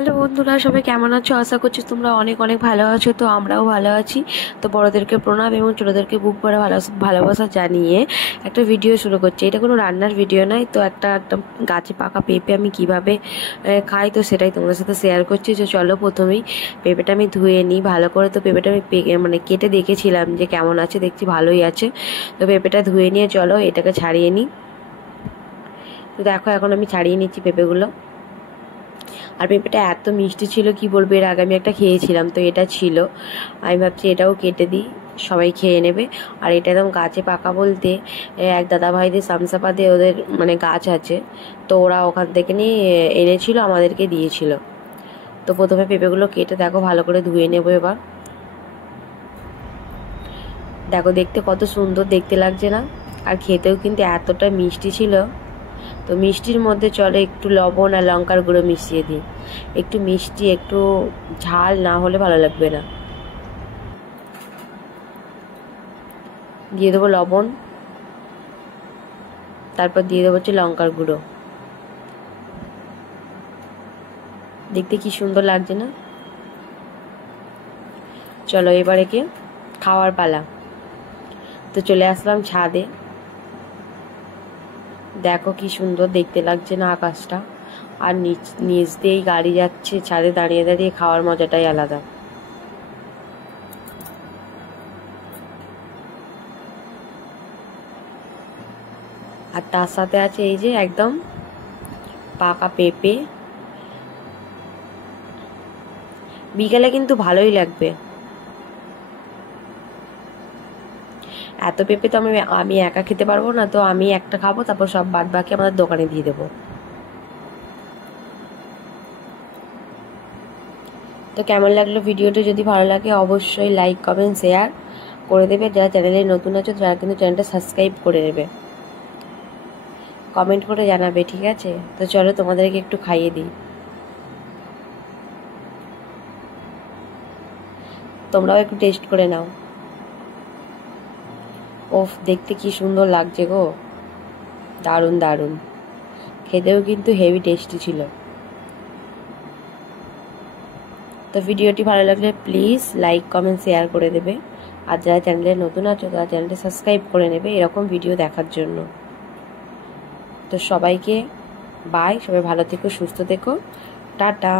Hello বন্ধুরা, সবাই কেমন আছো? আশা করছি তোমরা অনেক অনেক ভালো আছো। তো আমরাও ভালো আছি। তো বড়োদেরকে প্রণাম এবং ছোটোদেরকে বুক ভরা ভালোবাসা জানিয়ে একটা ভিডিও শুরু করছি। এটা কোনো রান্নার ভিডিও নয়, তো একটা গাছে পাকা পেঁপে আমি কিভাবে খাই তো সেটাই তোমাদের সাথে শেয়ার করছি। যে চলো প্রথমেই পেঁপেটা আমি ধুয়ে নিই ভালো করে। তো পেঁপেটা আমি মানে কেটে দেখেছিলাম যে কেমন আছে, দেখছি ভালোই আছে। তো পেঁপেটা ধুয়ে নিয়ে চলো এটাকে ছাড়িয়ে নিই। তো দেখো এখন আমি ছাড়িয়ে নিচ্ছি পেঁপেগুলো। আর পেঁপেটা এত মিষ্টি ছিল কি বলবো, এর আগে আমি একটা খেয়েছিলাম, তো এটা ছিল। আমি ভাবছি এটাও কেটে দিই, সবাই খেয়ে নেবে। আর এটা একদম গাছে পাকা বলতে এক দাদা ভাইদের শামসাপাতে ওদের মানে গাছ আছে, তো ওরা ওখান থেকে নিয়ে এনেছিল, আমাদেরকে দিয়েছিল। তো প্রথমে পেঁপেগুলো কেটে দেখো ভালো করে ধুয়ে নেবো এবার। দেখো দেখতে কত সুন্দর দেখতে লাগছে না? আর খেতেও কিন্তু এতটা মিষ্টি ছিল। তো মিষ্টির মধ্যে চলো একটু লবণ আর লঙ্কার গুঁড়ো মিশিয়ে দিই। একটু মিষ্টি একটু ঝাল না হলে ভালো লাগবে না। দিয়ে দেবো লবণ, তারপর দিয়ে দেবো হচ্ছে লঙ্কার গুঁড়ো। দেখতে কি সুন্দর লাগছে না? চলো এবার একে খাওয়ার পালা। তো চলে আসলাম ছাদে। দেখো কি সুন্দর দেখতে লাগছে না আকাশটা? আর নিচ দিয়েই গাড়ি যাচ্ছে, ছাদে দাঁড়িয়ে দাঁড়িয়ে খাওয়ার মজাটাই আলাদা। আর তার সাথে আছে এই যে একদম পাকা পেঁপে। বিকেলে কিন্তু ভালোই লাগবে। এত পেঁপে তো আমি একা খেতে পারবো না, তো আমি একটা খাবো, তারপর সব বাদ বাকি আমাদের দোকানে দিয়ে দেবো। তো কেমন লাগলো ভিডিওটা? যদি ভালো লাগে অবশ্যই লাইক কমেন্ট শেয়ার করে দেবে। যারা চ্যানেলে নতুন আছো তারা কিন্তু চ্যানেলটা সাবস্ক্রাইব করে নেবে, কমেন্ট করে জানাবে, ঠিক আছে? তো চলো তোমাদেরকে একটু খাইয়ে দিই, তোমরাও একটু টেস্ট করে নাও। ওফ, দেখতে কি সুন্দর লাগছে গো, দারুণ দারুণ। খেতেও কিন্তু হেভি টেস্টি ছিল। তো ভিডিওটি ভালো লাগলে প্লিজ লাইক কমেন্ট শেয়ার করে দেবে। আর যারা চ্যানেলে নতুন আছো তারা চ্যানেলটা সাবস্ক্রাইব করে নেবে এরকম ভিডিও দেখার জন্য। তো সবাইকে বাই, সবাই ভালো থেকো, সুস্থ থেকো, টাটা।